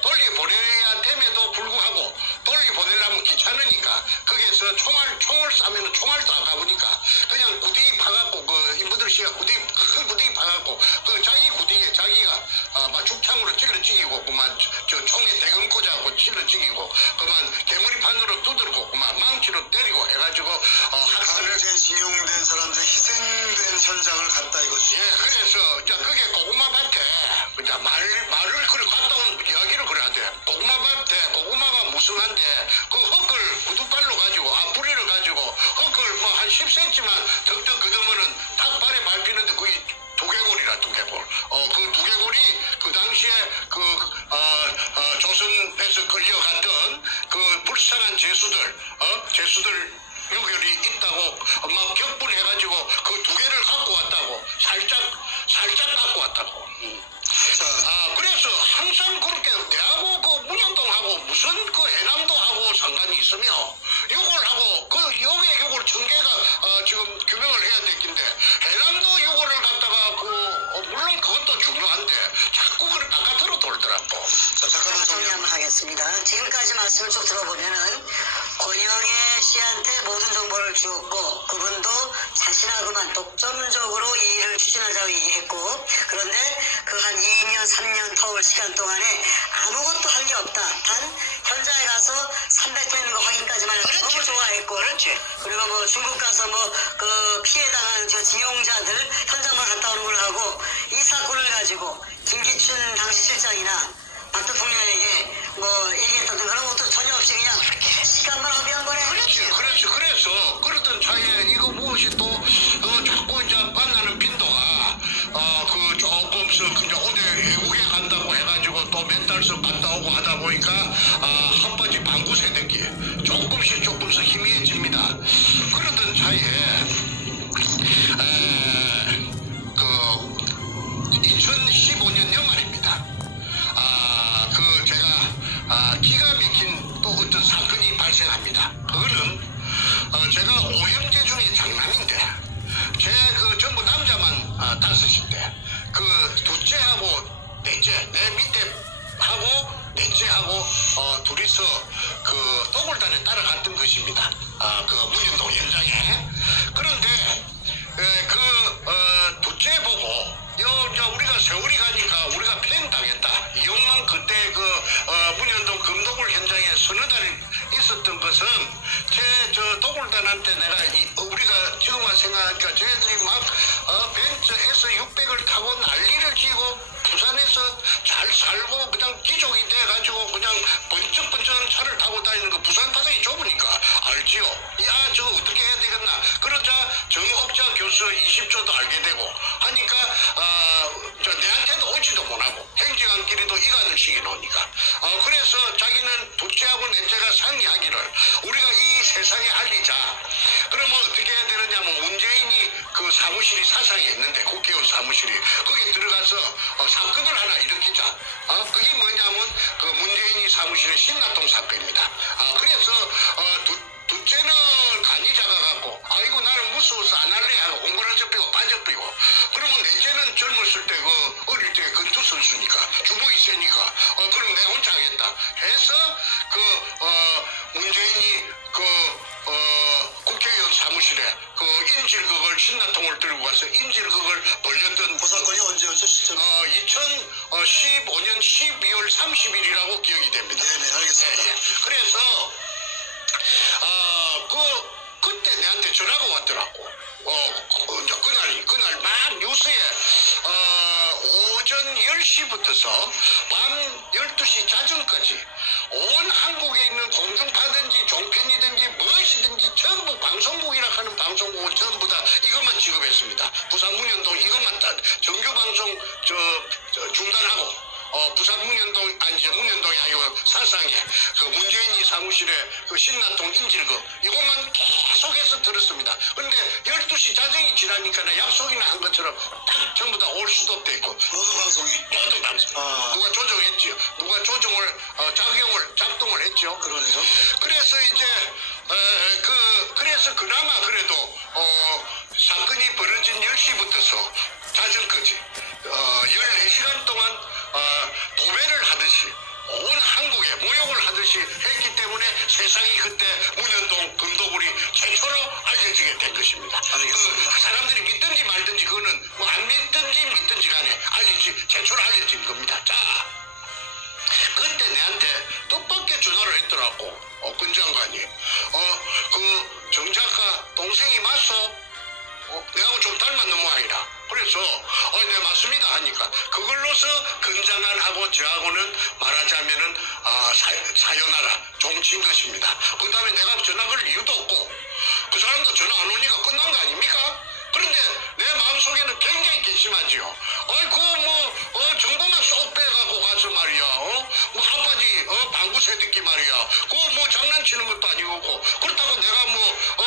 돌려보내야 됨에도 불구하고 돌려보내려면 귀찮으니까 거기에서 총을 쏴면은 총알도 아까우니까 그냥 구디 파갖고 인부들 씨가 큰 구디 파갖고 자기 구디에 자기가 막 죽창으로 찔러 죽이고 그만 총에 대금 꽂아갖고 찔러 죽이고 그만 개머리판으로 두들고 그만 망치로 때리고 해가지고 강제 징용된 사람들 희생된 현장을 갔다 이거지. 예, 그래서 이제 그게 고구마밭에 이제 말을 갔다 온 이야기를 그래야 돼. 고구마밭에 고구마가 무성한데 흙을 구두발로 가지고 앞뿌리를 가지고 흙을 한 10cm만 덕덕 걷으면은 탁발에 밟히는데 거의 두개골이라 두개골. 그 두개골이 그 당시에 조선에서 끌려갔던 불쌍한 제수들 유결이 있다고 막 격분해가지고 그 두 개를 갖고 왔다고 살짝 갖고 왔다고. 그래서 항상 그렇게 내하고 문현동하고 무슨 해남도하고 상관이 있으며 요걸 하고 요걸 청계가 지금 규명을 해야 되겠는데 해남도 요거를 갖다가 물론 그것도 중요한데 자꾸 그걸 바깥으로 돌더라고. 자, 잠깐만 정리 한번 하겠습니다. 지금까지 말씀을 쭉 들어보면은 권영애 씨한테 모든 정보를 주었고 그분도 자신하고만 독점적으로 이 일을 추진하자고 얘기했고 그런데 한 2년 3년 터울 시간 동안에 아무것도 한 게 없다. 단 현장에 가서 300도 있는 거 확인까지만 해서 너무 좋아했고 그리고 중국 가서 피해당한 징용자들 현장만 갔다 오는 걸 하고 이 사건을 가지고 김기춘 당시 실장이나 박 대통령에게 얘기했던 그런 것도 전혀 없이 그냥 시간만 허비한 거네. 그렇지. 그래서 그러던 차에 이거 무엇이 또 자꾸 이제 만나는 빈도가 조금씩 그냥 어디 외국에 간다고 해가지고 또 몇 달씩 갔다 오고 하다 보니까 핫바지 방구 세대기 조금씩 희미해집니다. 그러던 차에 2015년 연말입니다. 제가 기가 막힌 또 어떤 사건이 발생합니다. 그거는 제가 오형제 중에 장남인데 전부 남자만 5인데 둘째하고 넷째 내 밑에 하고 넷째하고 둘이서 도굴단에 따라갔던 것입니다. 문현동 현장에. 그런데 둘째 보고 우리가 세월이 가니까 우리가 팽당했다. 이용만 그때 문현동 금도굴 현장에 서너 달 있었던 것은 도굴단한테 우리가 그러니까 지금 와 생각하니까 쟤들이 막 벤츠 S600을 타고 난리를 치고 부산에서 잘 살고 그냥 기족이 돼가지고 그냥 번쩍번쩍한 차를 타고 다니는 거 부산 바닥이 좁으니까 알지요. 야 저거 어떻게 해야 되겠나. 그러자 정옥자 교수 20조도 알게 되고 하니까 내한테도 오지도 못하고 행정안끼리도 이간을 시켜놓으니까 그래서 자기는 둘째하고 넷째가 상의하기를 우리가 이 세상에 알리자. 그러면 어떻게 해야 되느냐면 문재인이 그 사무실이 사상에 있는데 국회의원 사무실이 거기에 들어가서 사건을 하나 일으키자. 그게 뭐냐면 그 문재인이 사무실의 신나통 사건입니다. 그래서 둘째는 간이 작아갖고 아이고 나는 무서워서 안 할래 하고 옹골아 접히고 반접히고 그러면 넷째는 젊었을 때 그 어릴 때 건투 선수니까 주먹이 세니까 그럼 내가 혼자 하겠다 해서 문재인이 국회의원 사무실에 그 인질극을 신나통을 들고 가서 인질극을 벌렸던 그 사건이 언제였죠 시점? 2015년 12월 30일이라고 기억이 됩니다. 네네 알겠습니다. 예. 그래서 그때 내한테 전화가 왔더라고. 그날 막 뉴스에 오전 10시부터서 밤 12시 자정까지 온 한국에 있는 공중파든지 종편이든지 무엇이든지 전부 방송국이라 하는 방송국은 전부 다 이것만 취급했습니다. 부산 문현동 이것만 다 정규 방송 중단하고 부산 문현동 문현동이 아니고 사상에 그 문재인이 사무실에 그 신나통 인질극 이것만 계속해서 들었습니다. 근데 12시 자정이 지나니까 약속이나 한 것처럼 딱 전부 다 올 수도 됐고 모든 방송이 누가 조정했지요. 누가 조정을 작동을 했죠. 그러네요. 그래서 이제 그래서 그나마 그래도 사건이 벌어진 10시부터서 자정까지 14시간 동안 도배를 하듯이 온 한국에 모욕을 하듯이 했기 때문에 세상이 그때 문현동 금도굴이 최초로 알려지게 된 것입니다. 알겠습니다. 사람들이 믿든지 말든지 그거는 뭐 안 믿든지 간에 최초로 알려진 겁니다. 자, 그때 내한테 뜻밖의 전화를 했더라고. 권 장관이 그 정 작가 동생이 맞소? 내하고 좀 닮았는 모양이라. 그래서 네 맞습니다 하니까 그걸로서 건장한하고 저하고는 말하자면은 사연하라 종친 것입니다. 그 다음에 내가 전화 걸 이유도 없고 그 사람도 전화 안 오니까 끝난 거 아닙니까? 그런데 내 마음속에는 굉장히 괘씸하지요. 정보만 쏙 빼갖고 가서 말이야. 뭐 한바지 방구 새듣기 말이야. 뭐 장난치는 것도 아니고 그렇다고 내가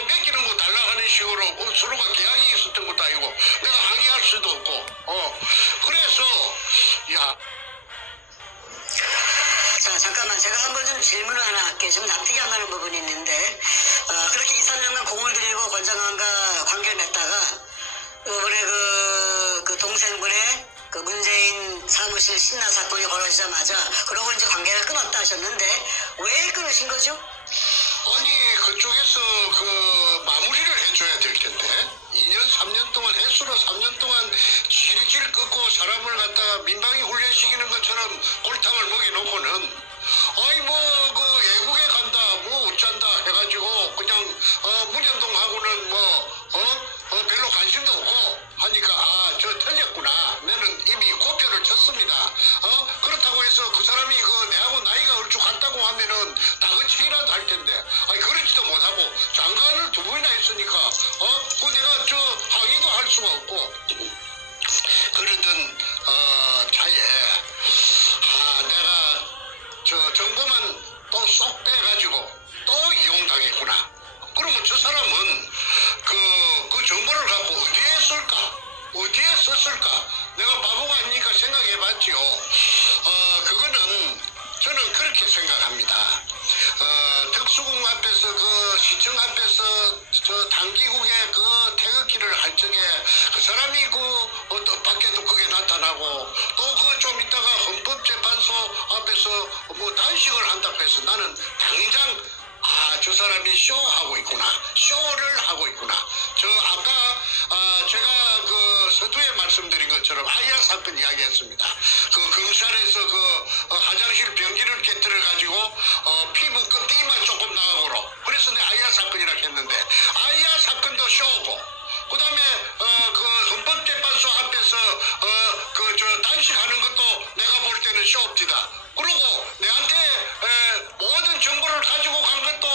뺏기는 거 달라 하는 식으로 서로가 계약이 있었던 것도 아니고 내가 항의할 수도 없고 그래서 자, 잠깐만. 제가 한번 좀 질문을 하나 할게요. 좀 납득이 안 가는 부분이 있는데, 그렇게 2, 3년간 공을 들이고 권장관과 관계를 맺다가, 이번에 그 동생분의 그 문재인 사무실 신나 사건이 벌어지자마자, 그러고 이제 관계를 끊었다 하셨는데, 왜 끊으신 거죠? 아니, 그쪽에서 마무리를 해줘야 될 텐데, 2년, 3년 동안, 횟수로 3년 동안 질질 끄고 사람을 갖다가 민방위 훈련시키는 것처럼 골탕을 먹여놓고는, 애국에 간다, 어쩐다 해가지고, 그냥, 문현동하고는 별로 관심도 없고, 하니까, 저 틀렸구나. 나는 이미 고표를 쳤습니다. 그렇다고 해서 그 사람이 내하고 나이가 얼추 같다고 하면은 다 어찌라도 할 텐데, 그러지도 못하고, 장관을 2번이나 했으니까, 내가 항의도 할 수가 없고, 그러던, 차에, 내가 정보만 또 쏙 빼가지고 또 이용당했구나. 그러면 저 사람은 그 정보를 갖고 어디에 썼을까? 내가 바보가 아니니까 생각해봤지요. 그거는 저는 그렇게 생각합니다. 특수궁 앞에서 시청 앞에서 당기국의 태극기를 할 적에 그 사람이 밖에도 그게 나타나고 또 좀 있다가 헌법재판소 앞에서 단식을 한다고 해서 나는 당장 저 사람이 쇼를 하고 있구나. 아까 제가 서두에 말씀드린 것처럼 아이아 사건 이야기했습니다. 그 검찰에서 그 화장실 변기를 깨뜨려 가지고 피부 껍데기만 조금 나가고로 그래서 내 아이아 사건이라 했는데 아이아 사건도 쇼고 그다음에 그 헌법재판소 앞에서 저 단식하는 것도 내가 볼 때는 쇼입니다. 그리고 내한테 모든 정보를 가지고 간 것도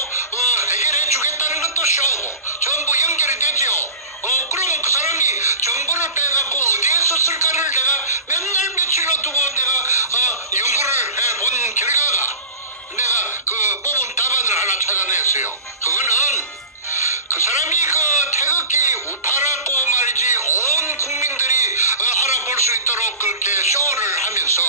해결해 주겠다는 것도 쇼고 전부 연결이 되지요. 그러면 그 사람이 정보를 빼갖고 어디에 썼을까를 내가 맨날 며칠로 두고 내가 연구를 해본 결과가 내가 그 뽑은 답안을 하나 찾아냈어요. 그거는 그 사람이 그 태극기 우파라고 말이지 온 국민들이 알아볼 수 있도록 그렇게 쇼를 하면서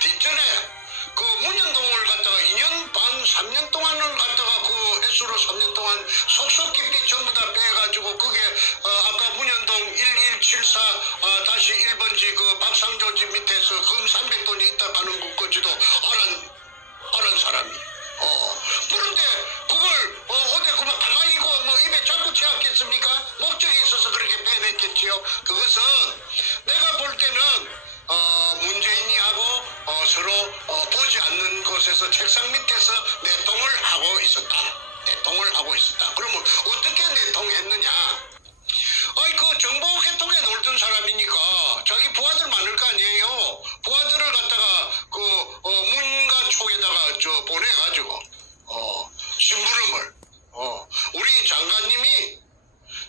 뒷전에 그 문현동을 갖다가 2년 반 3년 동안을 갖다가 그 횟수로 3년 동안 속속 깊이 전부 다 빼가지고 그게 아까 문현동 1174 1번지 그 박상조 집 밑에서 금 300돈이 있다 하는 것까지도 알은 사람이 그런데 그걸 어디 그만 가만히 있고 뭐 입에 잡고 채웠겠습니까? 목적이 있어서 그렇게 빼냈겠지요. 그것은 내가 볼 때는 문재인이하고 서로 보지 않는 곳에서 책상 밑에서 내통을 하고 있었다. 그러면 어떻게 내통했느냐? 그 정보 개통에 놀던 사람이니까 자기 부하들 많을 거 아니에요. 부하들을 갖다가 그 문과 촉에다가 저 보내가지고 심부름을 우리 장관님이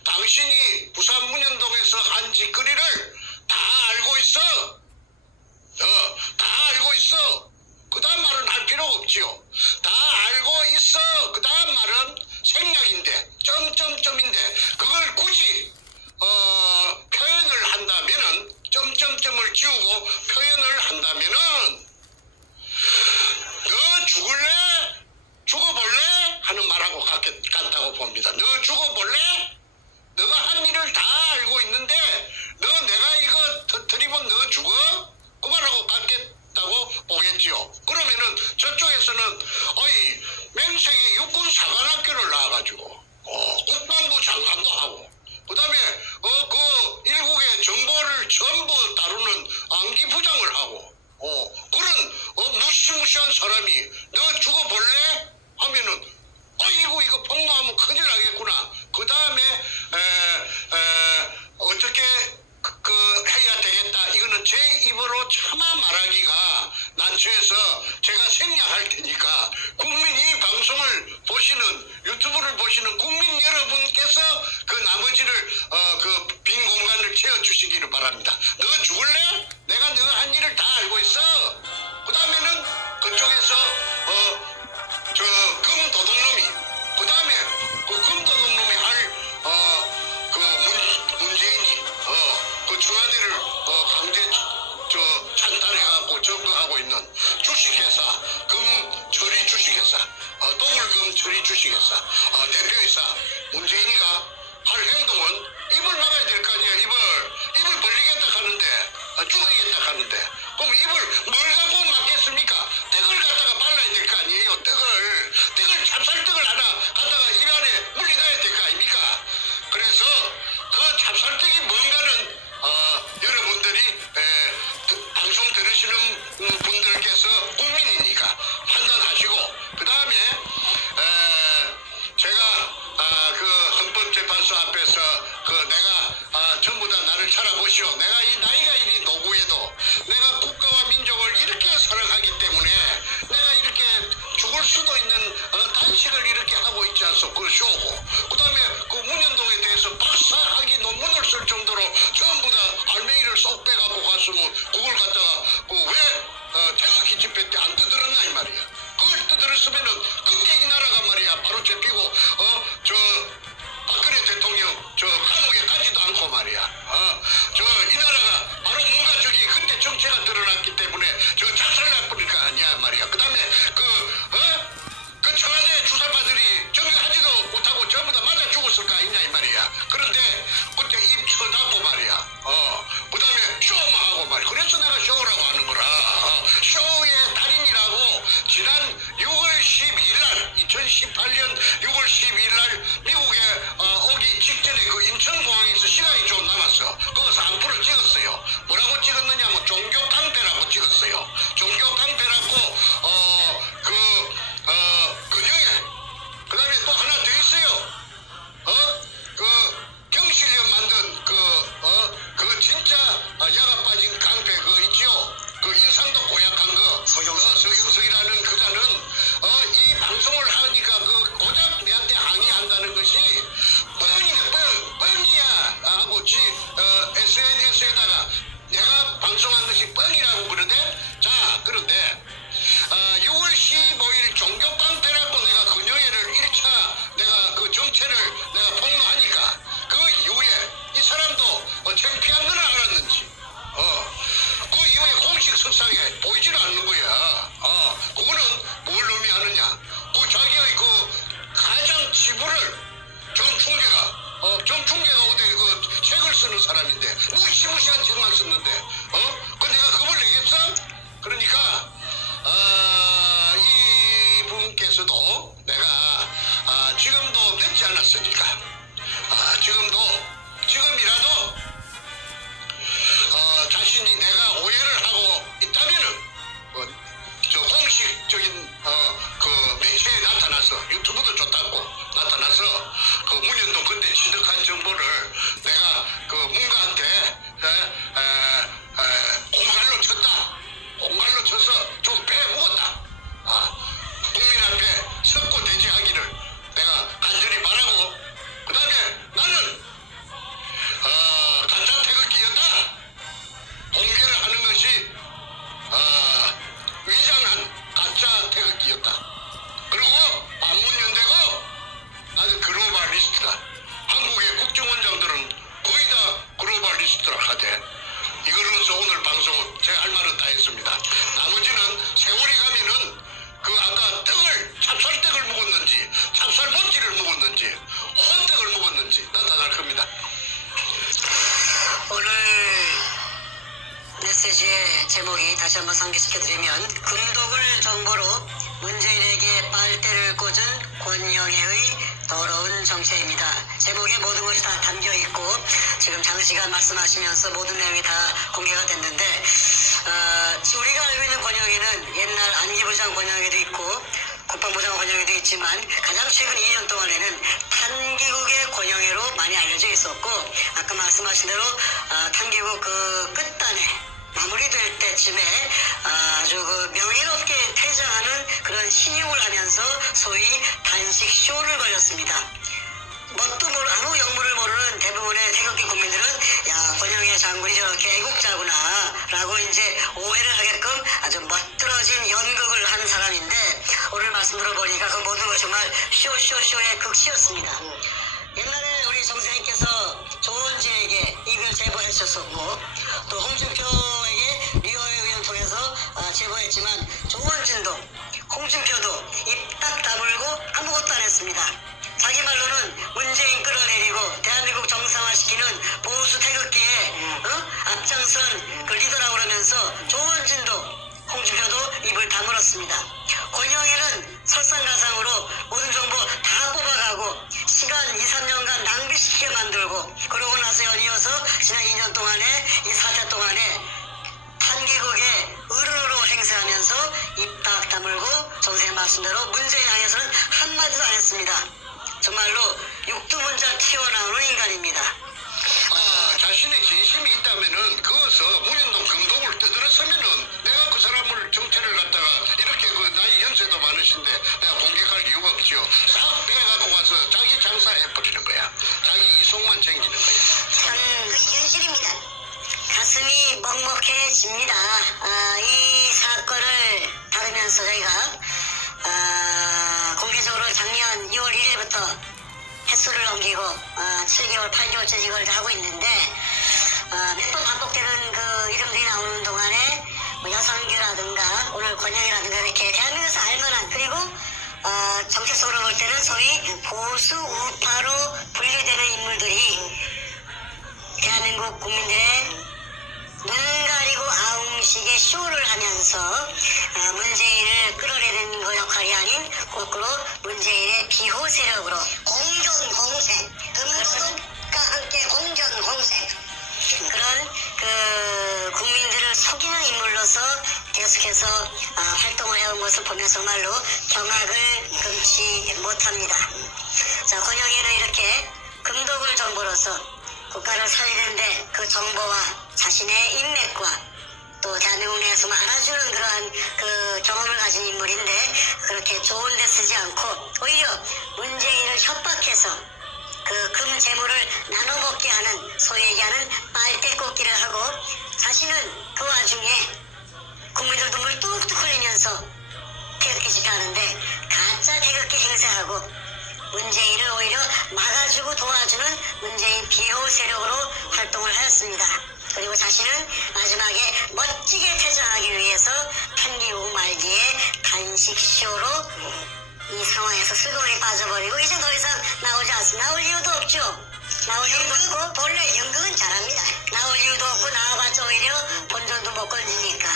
당신이 부산 문현동에서 한 짓거리를 다 알고 있어. 다 알고 있어. 그 다음 말은 할 필요가 없지요. 다 알고 있어. 그 다음 말은 생략인데 점점점인데 그걸 굳이 표현을 한다면은 점점점을 지우고 표현을 한다면은 너 죽을래? 죽어볼래? 하는 말하고 같다고 봅니다. 너 죽어볼래? 너가 한 일을 다 알고 있는데 너 내가 이거 터뜨리면 너 죽어? 그 말하고 같겠다고 보겠지요. 그러면은 저쪽에서는 맹색이 육군사관학교를 나와가지고 국방부 장관도 하고 그 다음에 그 일국의 정보를 전부 다루는 안기부장을 하고 그런 무시무시한 사람이 너 죽어볼래? 하면은 이거 폭로하면 큰일 나겠구나. 그 다음에 어떻게 해야 되겠다. 이거는 제 입으로 차마 말하기가 난처해서 제가 생략할 테니까 국민이 방송을 보시는 유튜브를 보시는 국민 여러분께서 그 나머지를 그 빈 공간을 채워주시기를 바랍니다. 너 죽을래? 내가 너가 한 일을 다 알고 있어. 그 다음에는 그쪽에서 저 금도둑놈이 그 다음에 그 금도둑놈이 할 그 문재인이 그 청와대를 강제 찬탈해갖고 점거하고 있는 주식회사 금처리 주식회사 동물금 처리 주식회사 대표이사 문재인이가 할 행동은 입을 막아야 될 거 아니야. 입을 벌리겠다 하는데 죽이겠다 하는데 그럼 입을 뭘 갖고 막겠습니까? 떡을 갖다가 발라야 될 거 아니에요. 떡을 찹쌀떡을 하나 갖다가 입 안에 물려놔야 될 거 아닙니까? 그래서 그 찹쌀떡이 뭔가는 여러분들이 방송 들으시는 분들께서 국민이니까 판단하시고 그 다음에 제가 그 헌법재판소 앞에서 내가 전부 다 나를 찾아보시오. 내가 이 나이가 이리 노구해도 내가 국가와 민족을 이렇게 사랑하기 때문에 내가 이렇게 죽을 수도 있는 단식을 이렇게 하고 있지 않소. 그 쇼고 그 다음에 그 문현동에 대해서 박사학위 논문을 쓸 정도로 전부 다 알맹이를 쏙 빼갖고 갔으면 그걸 갖다가 왜 태극기 집회 때 안 떠들었나 이 말이야. 그걸 떠들었으면은 그때 이 나라가 말이야 바로 잡히고 저 박근혜 대통령 저 감옥에 가지도 않고 말이야. 이 나라가 바로 뭔가 그때 정체가 드러났기 때문에 저 작살날 뿐일 거 아니야 말이야. 그 다음에 그 청와대 주사파들이 정리하지도 못하고 전부 다 맞아 죽었을 거 아니냐 이 말이야. 그런데 그때 입 쳐닫고 말이야. 그 다음에 쇼만 하고 말이야. 그래서 내가 쇼라고 하는 거라. 쇼의 달인이라고 지난 6월 12일 날 2018년 6월 12일 날 미국에 오기 직전에 그 인천공항에서 시간이 좀 남았어. 거기서 안부를 찍어 찍었어요. 종교 깡패라고 근영에 그다음에 또 하나 더 있어요. 경실련 만든 그 진짜 야가 빠진 깡패 그거 있죠. 그 인상도 고약한 거 서경석이라는 그자는 이 방송을 하니까 그 고작 내한테 항의한다는 것이 뻥이야 하고 SNS에다가 내가 방송한 것이 뻥이라고 그러대. 자, 그런데 6월 15일 종교 깡패라고 내가 근영애를 1차 내가 그 정체를 내가 폭로하니까 그 이후에 이 사람도 창피한 건 알았는지 그 이후에 공식 석상에 보이질 않는 거야. 그거는 뭘 의미하느냐. 그 자기의 그 가장 지부를 정충계가 어디 그 책을 쓰는 사람인데 무시무시한 책만 썼는데 그 내가 겁을 내겠어? 그러니까 이 분께서도 내가 지금도 늦지 않았으니까 지금이라도 자신이 내가 오해를 하고 있다면은 저 공식적인 그 매체에 나타나서 유튜브도 좋다고 나타나서 그 문현동 그때 취득한 정보를 내가 그 문가한테 공갈로 쳐서 좀 빼먹었다. 국민 앞에 석고 대지하기를 내가 간절히 바라고 그 다음에 나는 가짜 태극기였다. 공개를 하는 것이 위장한 가짜 태극기였다. 그리고 반문연대고 나는 글로벌리스트다. 한국의 국정원장들은 거의 다 글로벌리스트라 하대. 이걸로서 오늘 방송 제 할 말은 다 했습니다. 나머지는 세월이 가면은 그 아까 찹쌀떡을 먹었는지 찹쌀모찌를 먹었는지 호떡을 먹었는지 나타날 겁니다. 오늘 메시지의 제목이 다시 한번 상기시켜드리면 금독을 정보로 문재인에게 빨대를 꽂은 권영애의 더러운 정체입니다. 제목에 모든 것이 다 담겨있고 지금 장시간 말씀하시면서 모든 내용이 다 공개가 됐는데 우리가 알고 있는 권영애는 옛날 안기부장 권영애도 있고 국방부장 권영애도 있지만 가장 최근 2년 동안에는 탄기국의 권영애로 많이 알려져 있었고 아까 말씀하신 대로 탄기국 그 끝단에 마무리될 때쯤에 아주 그 명예롭게 퇴장하는 그런 신용을 하면서 소위 단식 쇼를 벌였습니다. 뭣도 아무 영문을 모르는 대부분의 태극기 국민들은 야 권영애 장군이 저렇게 애국자구나 라고 이제 오해를 하게끔 아주 멋들어진 연극을 한 사람인데 오늘 말씀 들어보니까 그 모든 것이 정말 쇼의 극치였습니다. 옛날에 우리 정선생님께서 조원진에게 이걸 제보했었고 또 홍준표에게 류호의 의원 통해서 제보했지만 조원진도 홍준표도 입 딱 다물고 아무것도 안 했습니다. 자기 말로는 문재인 끌어내리고 대한민국 정상화시키는 보수 태극기에 앞장선 그 리더라고 그러면서 조원진도 홍준표도 입을 다물었습니다. 권영애는 설상가상으로 모든 정보 다 뽑아가고 시간 2, 3년간 낭비시키게 만들고 그러고 나서 연이어서 지난 2년 동안에 이 사태 동안에 탄기국의 어른으로 행세하면서 입 딱 다물고 정선생 말씀대로 문재인 향해서는 한마디도 안 했습니다. 정말로 육두문자 튀어나오는 인간입니다. 자신의 진심이 있다면은 그것서 문현동 금독을 떠들었으면은 내가 그 사람을 정체를 갖다가 이렇게 그 나이 연세도 많으신데 내가 공격할 이유가 없죠. 싹 빼갖고 와서 자기 장사해버리는 거야. 자기 이속만 챙기는 거야. 참 현실입니다. 가슴이 먹먹해집니다. 이 사건을 다루면서 저희가 공개적으로 작년 6월 1일부터 횟수를 넘기고 7개월, 8개월째 이걸 하고 있는데 몇 번 반복되는 그 이름들이 나오는 동안에 뭐 여성규라든가 오늘 권영이라든가 이렇게 대한민국에서 알만한 그리고 정체적으로 볼 때는 소위 보수 우파로 분류되는 인물들이 대한민국 국민들의 눈 가리고 아웅식의 쇼를 하면서 문재인을 끌어내는 그 역할이 아닌 거꾸로 문재인의 비호 세력으로 공존공세 금도독과 함께 공존공세 그런 그 국민들을 속이는 인물로서 통해서 활동을 해온 것을 보면 정말로 경악을 금치 못합니다. 자, 권영애는 이렇게 금독을 정보로서 국가를 살리는데 그 정보와 자신의 인맥과 또 대한민국 내에서 알아주는 그러한 그 경험을 가진 인물인데 그렇게 좋은 데 쓰지 않고 오히려 문재인을 협박해서 그 금 재물을 나눠 먹게 하는 소위 얘기하는 빨대 꽂기를 하고 자신은 그 와중에 국민들 눈물 뚝뚝 흘리면서 태극기 집회하는데 가짜 태극기 행세하고 문재인을 오히려 막아주고 도와주는 문재인 비호 세력으로 활동을 하였습니다. 그리고 자신은 마지막에 멋지게 퇴장하기 위해서 편기국 말기에 단식쇼로 이 상황에서 슬그머니 빠져버리고 이제 더 이상 나오지 않습니다. 나올 이유도 없죠. 나올 이유도 없고 본래 연극은 잘합니다. 나올 이유도 없고 나와봤자 오히려 본전도 못 걸리니까.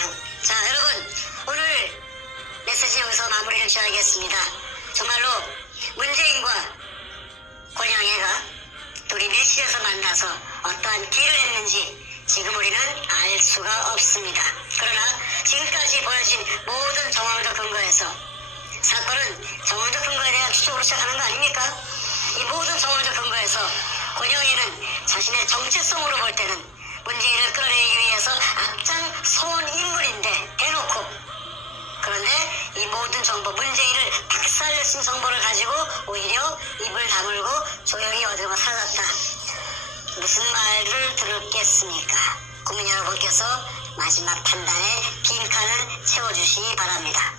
자, 여러분 오늘 메시지 여기서 마무리를 지어야겠습니다. 정말로 문재인과 권영애가 둘이 밀실에서 만나서 어떠한 딜을 했는지 지금 우리는 알 수가 없습니다. 그러나 지금까지 보여진 모든 정황들 근거에서 사건은 정황적 근거에 대한 추적으로 시작하는 거 아닙니까? 이 모든 정황적 근거에서 권영애는 자신의 정체성으로 볼 때는 문재인을 끌어내기 위해서 앞장서온 인물인데 대놓고 그런데 이 모든 정보 문재인을 박살낼 수 있는 정보를 가지고 오히려 입을 다물고 조용히 어디로 사라졌다. 무슨 말을 들었겠습니까? 국민 여러분께서 마지막 판단에 빈칸을 채워주시기 바랍니다.